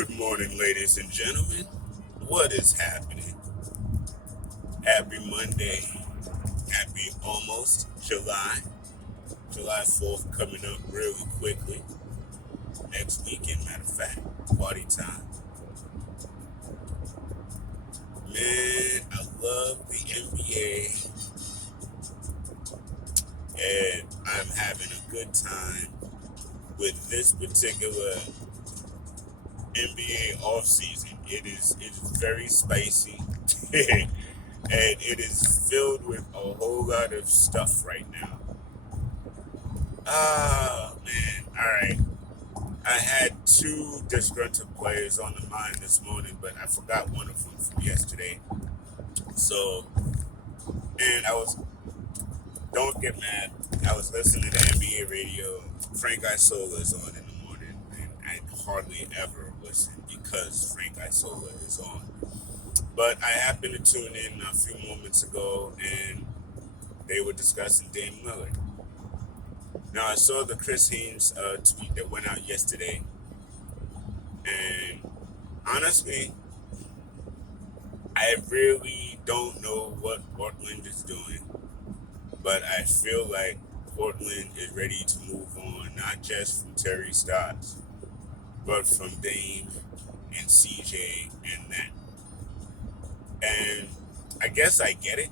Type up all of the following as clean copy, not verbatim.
Good morning, ladies and gentlemen. What is happening? Happy Monday. Happy almost July. July 4th coming up really quickly. Next weekend, matter of fact. Party time. Man, I love the NBA and I'm having a good time with this particular NBA offseason. It is very spicy. And it is filled with a whole lot of stuff right now. Oh man, all right. I had two disgruntled players on the mind this morning, but I forgot one of them from yesterday. So, and don't get mad. I was listening to NBA radio. Frank Isola is on in the morning, and I hardly ever listen because Frank Isola is on. But I happened to tune in a few moments ago, and they were discussing Dame Lillard. Now I saw the Chris Haynes tweet that went out yesterday, and honestly, I really don't know what Portland is doing, but I feel like Portland is ready to move on, not just from Terry Stotts, but from Dame and CJ and that. And I guess I get it.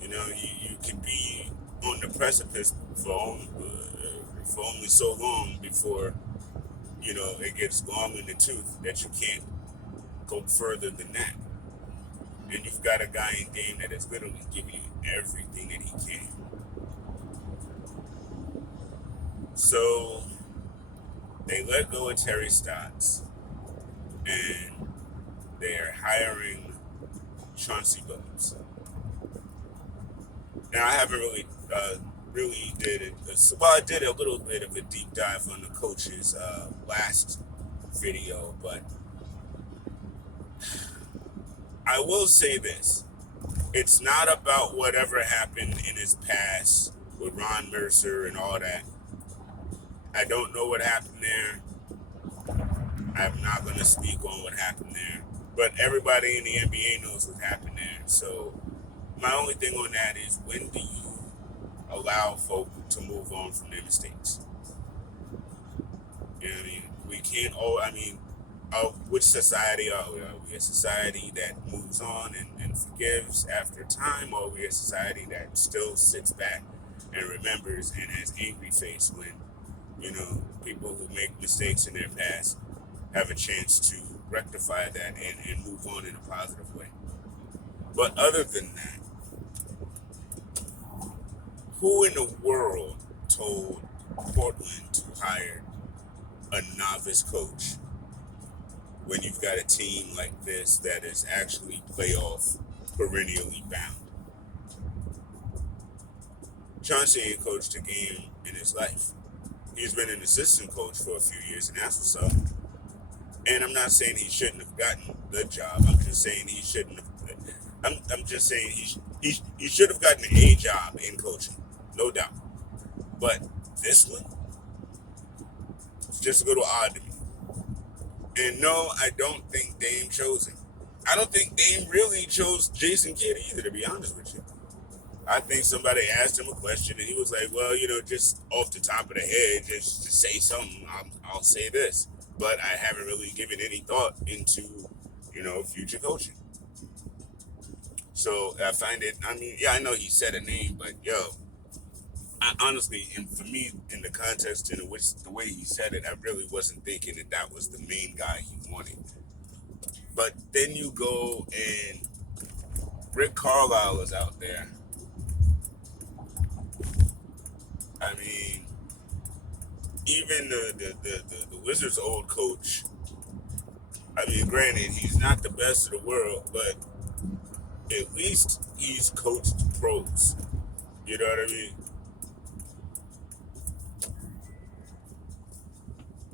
You know, you can be on the precipice for only so long before it gets long in the tooth that you can't go further than that. And you've got a guy in Dame that is literally giving you everything that he can. So they let go of Terry Stotts, and they're hiring Chauncey Billups. Now I haven't really did it. Well, I did a little bit of a deep dive on the coaches last video, but I will say this: it's not about whatever happened in his past with Ron Mercer and all that. I don't know what happened there. I'm not going to speak on what happened there. But everybody in the NBA knows what happened there. So my only thing on that is, when do you allow folk to move on from their mistakes? You know what I mean? We can't which society are we? Are we a society that moves on and forgives after time, or are we a society that still sits back and remembers and has angry face when people who make mistakes in their past have a chance to rectify that and move on in a positive way? But other than that, who in the world told Portland to hire a novice coach when you've got a team like this that is actually playoff perennially bound? Chauncey ain't coached a game in his life. He's been an assistant coach for a few years, and that's what's up. And I'm not saying he shouldn't have gotten the job. I'm just saying he shouldn't have. I'm just saying he should have gotten a job in coaching, no doubt. But this one, it's just a little odd to me. And no, I don't think Dame chose him. I don't think Dame really chose Jason Kidd either, to be honest with you. I think somebody asked him a question and he was like, well, just off the top of the head, just to say something, I'll say this. But I haven't really given any thought into, future coaching. So I find it, I know he said a name, but I honestly, and for me, in the context in which the way he said it, I really wasn't thinking that was the main guy he wanted. But then you go and Rick Carlisle is out there. I mean, even the Wizards' old coach, granted, he's not the best in the world, but at least he's coached pros. You know what I mean?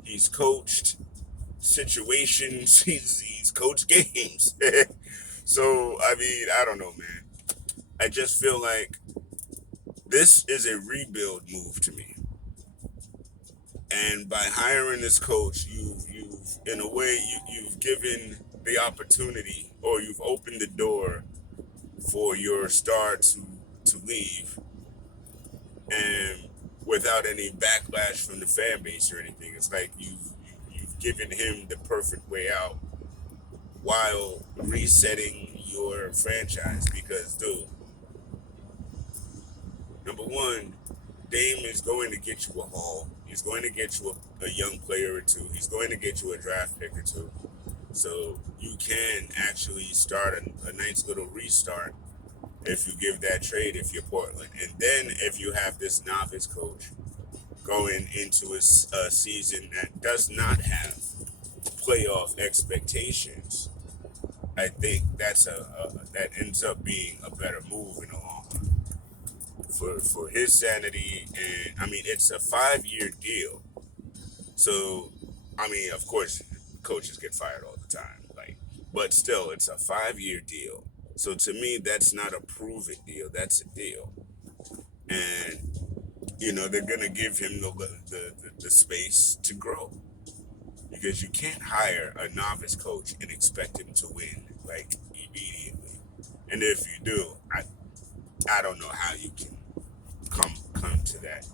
He's coached situations. He's coached games. So, I don't know, man. I just feel like this is a rebuild move to me. And by hiring this coach, you've in a way you've given the opportunity, or you've opened the door for your star to leave, and without any backlash from the fan base or anything. It's like you've given him the perfect way out while resetting your franchise. Because, dude, number one, Dame is going to get you a haul. He's going to get you a young player or two. He's going to get you a draft pick or two. So you can actually start a nice little restart if you give that trade, if you're Portland. And then if you have this novice coach going into a season that does not have playoff expectations, I think that ends up being a better move in the long run for his sanity. And I mean, it's a 5-year deal, so I mean, of course, coaches get fired all the time, like, but still, it's a 5-year deal. So to me, that's not a prove it deal. That's a deal, and they're gonna give him the space to grow, because you can't hire a novice coach and expect him to win like immediately. And if you do, I don't know how you can come to that.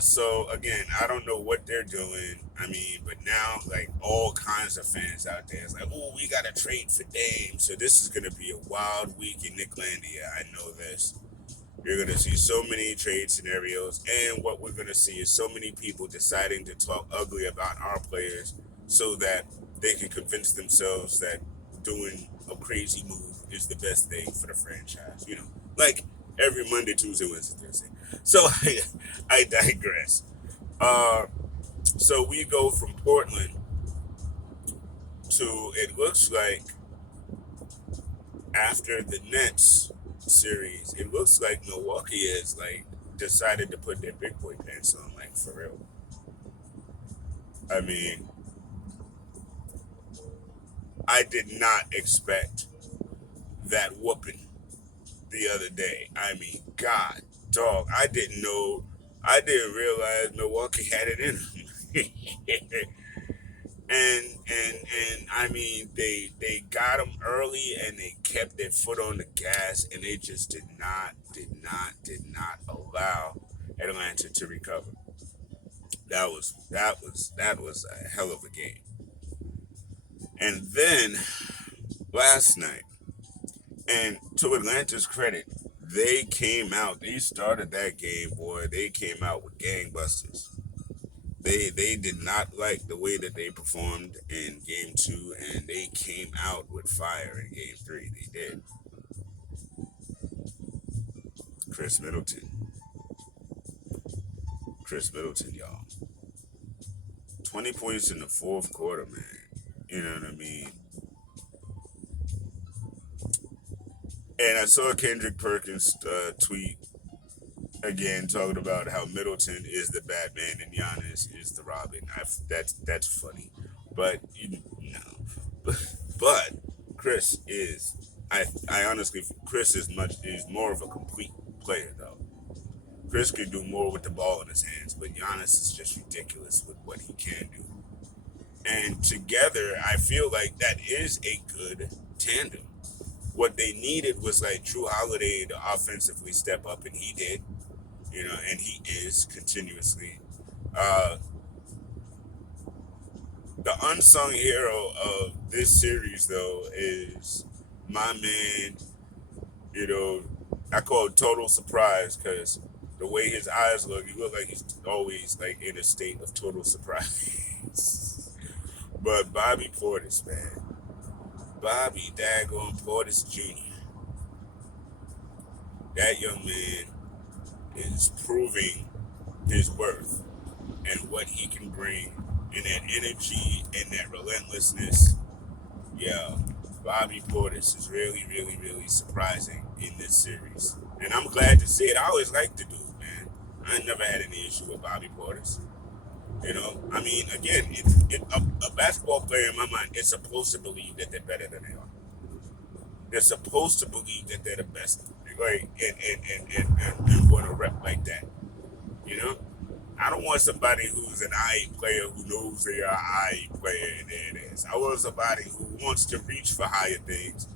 So again, I don't know what they're doing. I mean, but now like all kinds of fans out there is like, oh, we got to trade for Dame. So this is gonna be a wild week in Nicklandia. I know this. You're going to see so many trade scenarios, and what we're going to see is so many people deciding to talk ugly about our players so that they can convince themselves that doing a crazy move is the best thing for the franchise. Like every Monday, Tuesday, Wednesday, Thursday. So I digress. Uh, so we go from Portland to, it looks like, after the Nets series, it looks like Milwaukee has like decided to put their big boy pants on, like, for real. I mean, I did not expect that whooping the other day. I mean, God, dog, I didn't realize Milwaukee had it in them. And I mean, they got them early, and they kept their foot on the gas, and they just did not allow Atlanta to recover. That was a hell of a game. And then last night, and to Atlanta's credit, they came out. They started that game, boy. They came out with gangbusters. They did not like the way that they performed in game two, and they came out with fire in game three. They did. Chris Middleton. Chris Middleton, y'all. 20 points in the fourth quarter, man. You know what I mean? And I saw Kendrick Perkins tweet again, talking about how Middleton is the Batman and Giannis is the Robin. That's funny, but but Chris is. I honestly, Chris is more of a complete player though. Chris can do more with the ball in his hands, but Giannis is just ridiculous with what he can do. And together, I feel like that is a good tandem. What they needed was like Drew Holiday to offensively step up, and he did. And he is continuously. Uh, the unsung hero of this series, though, is my man. You know, I call it total surprise, because the way his eyes look, he look like he's always like in a state of total surprise. But Bobby Portis, man, Bobby Daggone Portis Jr. That young man is proving his worth and what he can bring, and that energy and that relentlessness. Yeah, Bobby Portis is really, really, really surprising in this series. And I'm glad to see it. I always liked the dude, man. I never had any issue with Bobby Portis. I mean, again, a basketball player in my mind is supposed to believe that they're better than they are. They're supposed to believe that they're the best, right? And want to rep like that. You know, I don't want somebody who's an IE player who knows they are an IE player and there it is. I want somebody who wants to reach for higher things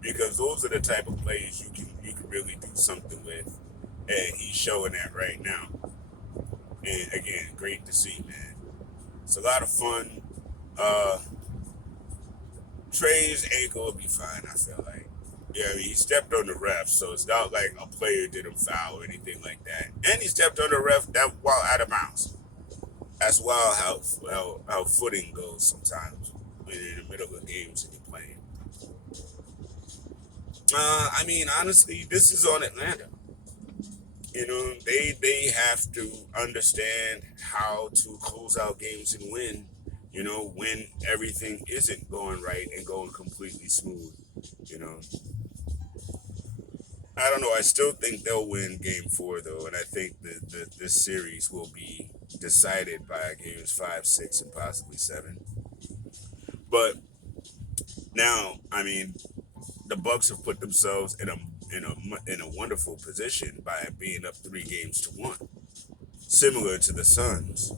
because those are the type of players you can really do something with. And he's showing that right now. And again, great to see, man. It's a lot of fun. Uh, Trey's ankle will be fine, I feel like. Yeah, I mean, he stepped on the ref, so it's not like a player did him foul or anything like that. And he stepped on the ref that while out of bounds. That's wild how footing goes sometimes when you're in the middle of games and you're playing. I mean, honestly, this is on Atlanta. You know, they have to understand how to close out games and win. You know, when everything isn't going right and going completely smooth. You know, I don't know. I still think they'll win Game 4 though, and I think this series will be decided by games 5, 6, and possibly 7. But now, I mean, the Bucks have put themselves in a wonderful position by being up 3 games to 1, similar to the Suns.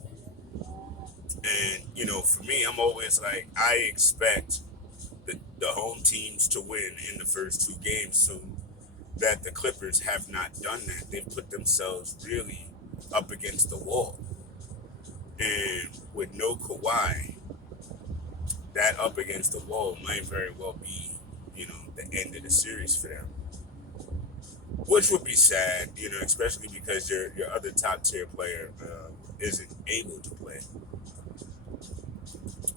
And you know, for me, I'm always like I expect the home teams to win in the first 2 games, so that the Clippers have not done that. They've put themselves really up against the wall, and with no Kawhi, that up against the wall might very well be, you know, the end of the series for them. Which would be sad, you know, especially because your other top tier player isn't able to play.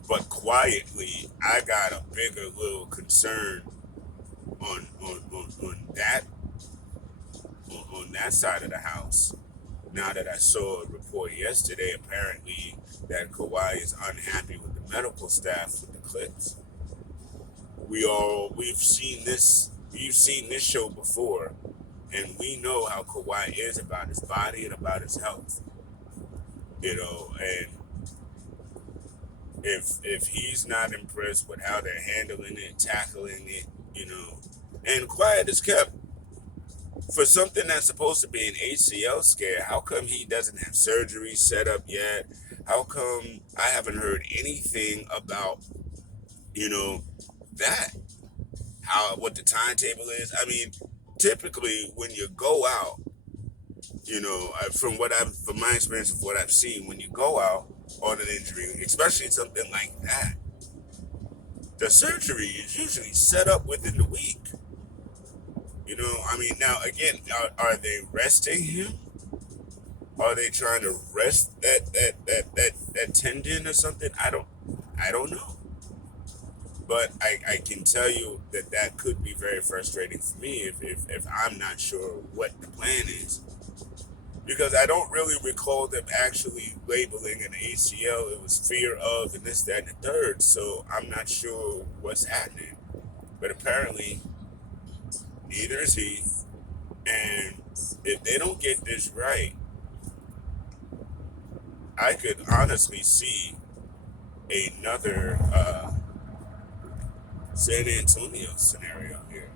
But quietly, I got a bigger little concern on that on that side of the house. Now that I saw a report yesterday, apparently that Kawhi is unhappy with the medical staff with the Clips. We've seen this show before, and we know how Kawhi is about his body and about his health. You know, and if he's not impressed with how they're handling it, tackling it, you know, and quiet is kept for something that's supposed to be an ACL scare. How come he doesn't have surgery set up yet? How come I haven't heard anything about, you know, that? How what the timetable is? I mean, typically when you go out, you know, from my experience of what I've seen, when you go out on an injury, especially something like that, the surgery is usually set up within the week. You know, I mean, now again, are they resting him? Are they trying to rest that tendon or something? I don't know. But I can tell you that could be very frustrating for me if I'm not sure what the plan is. Because I don't really recall them actually labeling an ACL. It was fear of and this, that, and the third. So I'm not sure what's happening. But apparently, neither is he. And if they don't get this right, I could honestly see another San Antonio scenario here.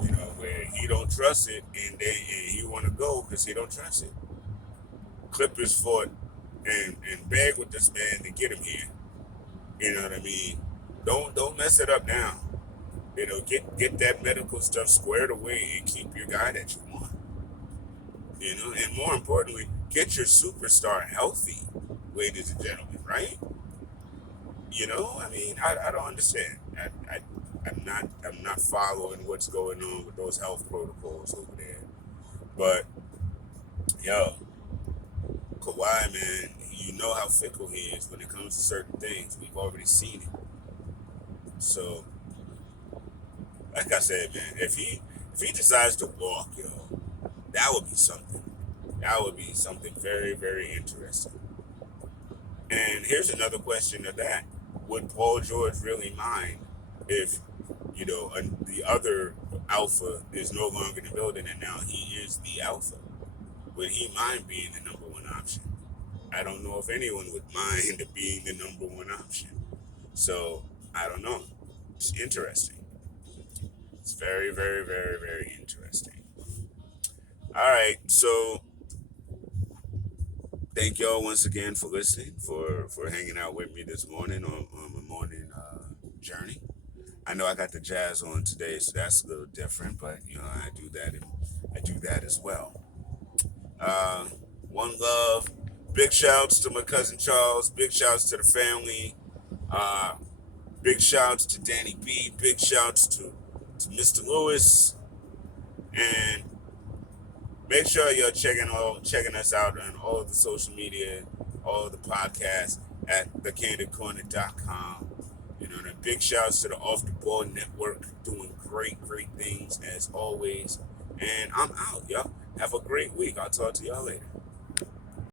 You know, where he don't trust it and he want to go because he don't trust it. Clippers fought and begged with this man to get him here. You know what I mean? Don't mess it up now. You know, get that medical stuff squared away and keep your guy that you want. You know, and more importantly, get your superstar healthy, ladies and gentlemen, right? You know, I mean, I don't understand. I'm not following what's going on with those health protocols over there. But yo, Kawhi, man, you know how fickle he is when it comes to certain things. We've already seen it. So, like I said, man, if he decides to walk, yo, that would be something. That would be something very, very interesting. And here's another question of that. Would Paul George really mind if, you know, the other alpha is no longer in the building and now he is the alpha? Would he mind being the number one option? I don't know if anyone would mind being the number one option. So, I don't know. It's interesting. It's very, very, very, very interesting. All right, so Thank y'all once again for listening, for hanging out with me this morning on my morning journey. I know I got the jazz on today, so that's a little different, but I do that. I do that as well. Uh, One love. Big shouts to my cousin Charles. Big shouts to the family. Uh, Big shouts to Danny B. Big shouts to Mr. Lewis. And make sure you're checking us out on all of the social media, all of the podcasts at thecandidcorner.com. And big shouts to the Off the Ball Network, doing great things as always. And I'm out, y'all. Have a great week. I'll talk to y'all later.